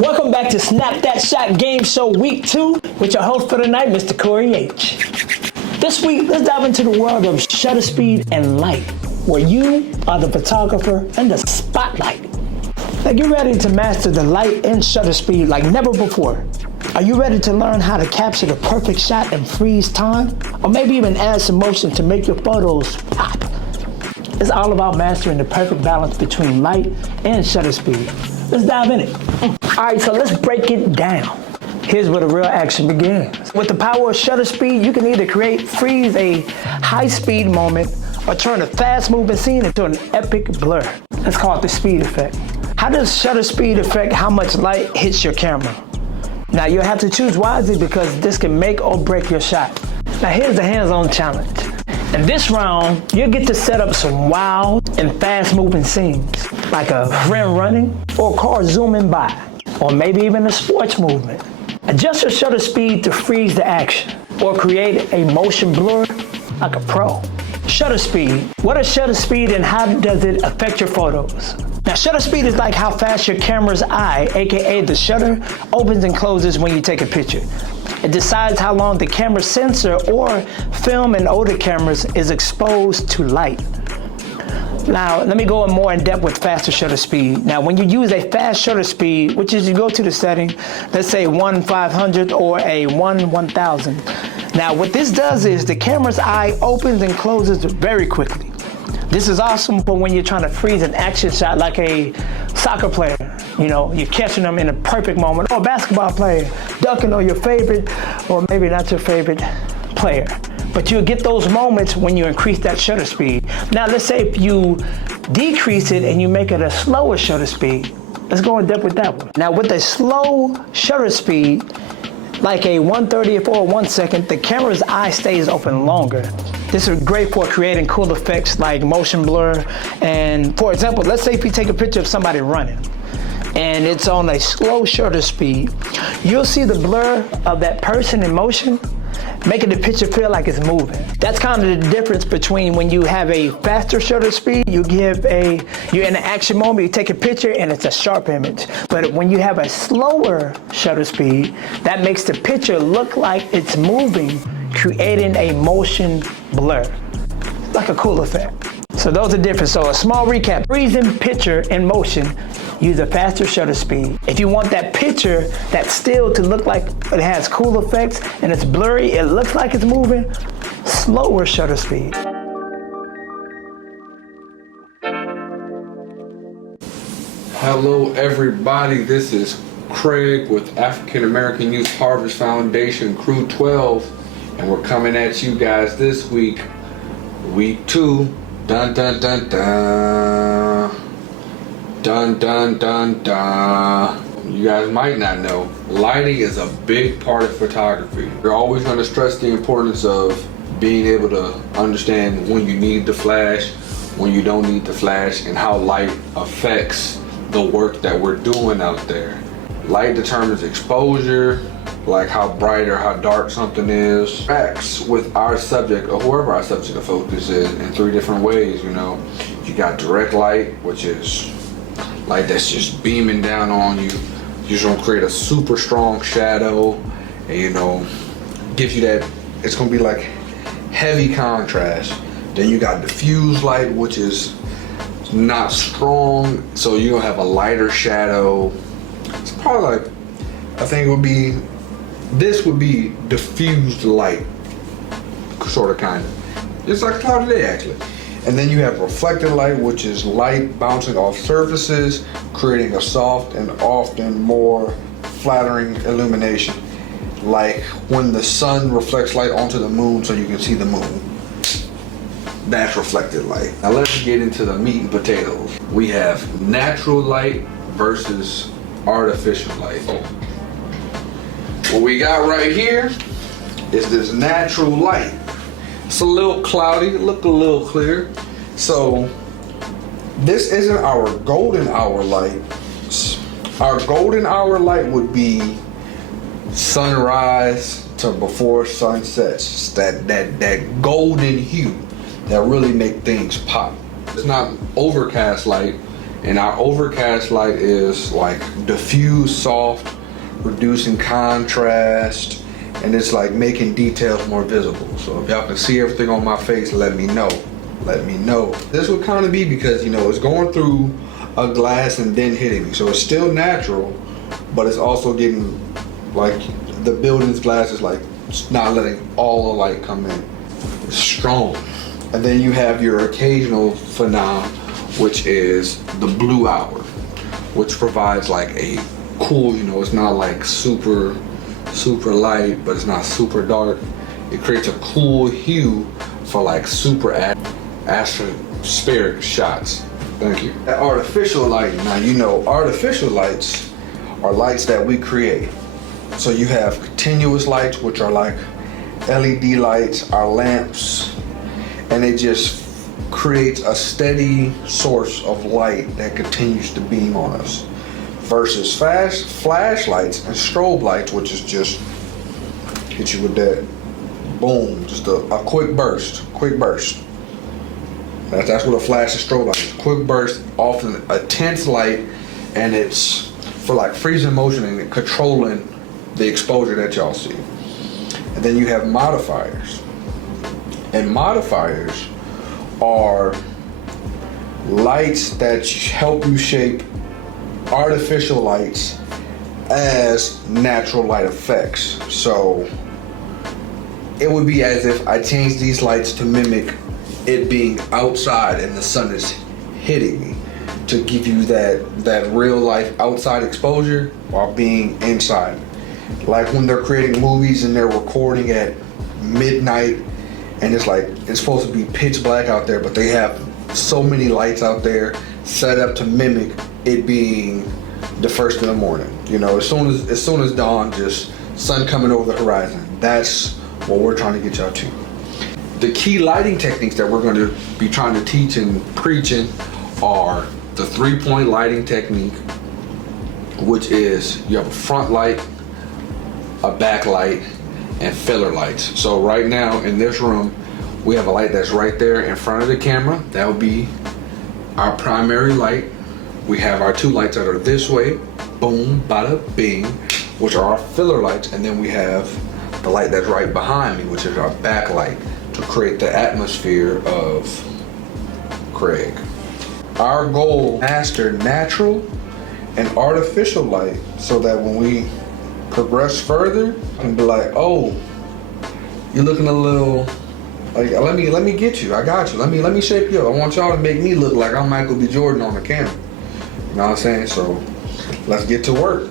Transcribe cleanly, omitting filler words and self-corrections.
Welcome back to Snap That Shot Game Show Week 2 with your host for the night, Mr. Corey H. This week, let's dive into the world of shutter speed and light, where you are the photographer and the spotlight. Now get ready to master the light and shutter speed like never before. Are you ready to learn how to capture the perfect shot and freeze time? Or maybe even add some motion to make your photos pop? It's all about mastering the perfect balance between light and shutter speed. Let's dive in it. All right, so let's break it down. Here's where the real action begins. With the power of shutter speed, you can either freeze a high-speed moment or turn a fast-moving scene into an epic blur. Let's call it the speed effect. How does shutter speed affect how much light hits your camera? Now, you'll have to choose wisely because this can make or break your shot. Now, here's the hands-on challenge. In this round, you'll get to set up some wild and fast-moving scenes, like a friend running or a car zooming by, or maybe even a sports movement. Adjust your shutter speed to freeze the action, or create a motion blur like a pro. Shutter speed. What is shutter speed and how does it affect your photos? Now, shutter speed is like how fast your camera's eye, aka the shutter, opens and closes when you take a picture. It decides how long the camera sensor or film in older cameras is exposed to light. Now, let me go more in depth with faster shutter speed. Now, when you use a fast shutter speed, which is you go to the setting, let's say 1/500 or a 1/1000. Now, what this does is the camera's eye opens and closes very quickly. This is awesome for when you're trying to freeze an action shot like a soccer player. You know, you're catching them in a perfect moment, or a basketball player, dunking on your favorite, or maybe not your favorite player. But you'll get those moments when you increase that shutter speed. Now, let's say if you decrease it and you make it a slower shutter speed. Let's go in depth with that one. Now, with a slow shutter speed, like a 1/30th or 1 second, the camera's eye stays open longer. This is great for creating cool effects like motion blur. And for example, let's say if you take a picture of somebody running and it's on a slow shutter speed, you'll see the blur of that person in motion, making the picture feel like it's moving. That's kind of the difference between when you have a faster shutter speed, you're in an action moment, you take a picture and it's a sharp image. But when you have a slower shutter speed, that makes the picture look like it's moving, creating a motion blur. Like a cool effect. So those are different. So a small recap, freezing picture in motion, use a faster shutter speed. If you want that picture, that still to look like it has cool effects and it's blurry, it looks like it's moving, slower shutter speed. Hello everybody, this is Craig with African American Youth Harvest Foundation, Krew12, and we're coming at you guys this week, week 2. Dun dun dun dun. Dun dun dun dun. You guys might not know, lighting is a big part of photography. We're always going to stress the importance of being able to understand when you need the flash, when you don't need the flash, and how light affects the work that we're doing out there. Light determines exposure, like how bright or how dark something is. Acts with our subject or whoever our subject of focus is in 3 different ways, you know. You got direct light, which is light that's just beaming down on you. You're just gonna create a super strong shadow and, you know, gives you that, it's gonna be like heavy contrast. Then you got diffuse light, which is not strong, so you're gonna have a lighter shadow. It's probably like, I think it would be, this would be diffused light, sort of, kind of. It's like a cloudy day, actually. And then you have reflected light, which is light bouncing off surfaces, creating a soft and often more flattering illumination. Like when the sun reflects light onto the moon so you can see the moon. That's reflected light. Now let's get into the meat and potatoes. We have natural light versus artificial light. What we got right here is this natural light. It's a little cloudy, look a little clear. So this isn't our golden hour light. Our golden hour light would be sunrise to before sunset. It's that golden hue that really make things pop. It's not overcast light, And our overcast light is like diffuse, soft, reducing contrast, and it's like making details more visible. So if y'all can see everything on my face, let me know. Let me know. This would kind of be because, you know, it's going through a glass and then hitting me. So it's still natural, but it's also getting like the building's glass is like not letting all the light come in. It's strong. And then you have your occasional phenomenon, which is the blue hour, which provides like a cool, you know, it's not like super light, but it's not super dark. It creates a cool hue for like super atmospheric shots. Thank you. That artificial light, now you know artificial lights are lights that we create. So you have continuous lights, which are like LED lights, our lamps, and it just creates a steady source of light that continues to beam on us. Versus fast flashlights and strobe lights, which is just hit you with that boom, just a quick burst. That's what a flash and strobe light is. Quick burst, often a tense light, and it's for like freezing motion and controlling the exposure that y'all see. And then you have modifiers. And modifiers are lights that help you shape artificial lights as natural light effects. So it would be as if I changed these lights to mimic it being outside and the sun is hitting me, to give you that real life outside exposure while being inside. Like when they're creating movies and they're recording at midnight and it's like it's supposed to be pitch black out there, but they have so many lights out there set up to mimic it being the first in the morning. You know, as soon as dawn, just sun coming over the horizon. That's what we're trying to get y'all to. The key lighting techniques that we're going to be trying to teach and preaching are the 3-point lighting technique, which is you have a front light, a back light, and filler lights. So right now in this room, we have a light that's right there in front of the camera. That will be our primary light. We have our 2 lights that are this way, boom, bada, bing, which are our filler lights. And then we have the light that's right behind me, which is our backlight, to create the atmosphere of Craig. Our goal, master natural and artificial light, so that when we progress further, I can be like, oh, you're looking a little like, let me get you. I got you. Let me shape you up. I want y'all to make me look like I'm Michael B. Jordan on the camera. You know what I'm saying? So let's get to work.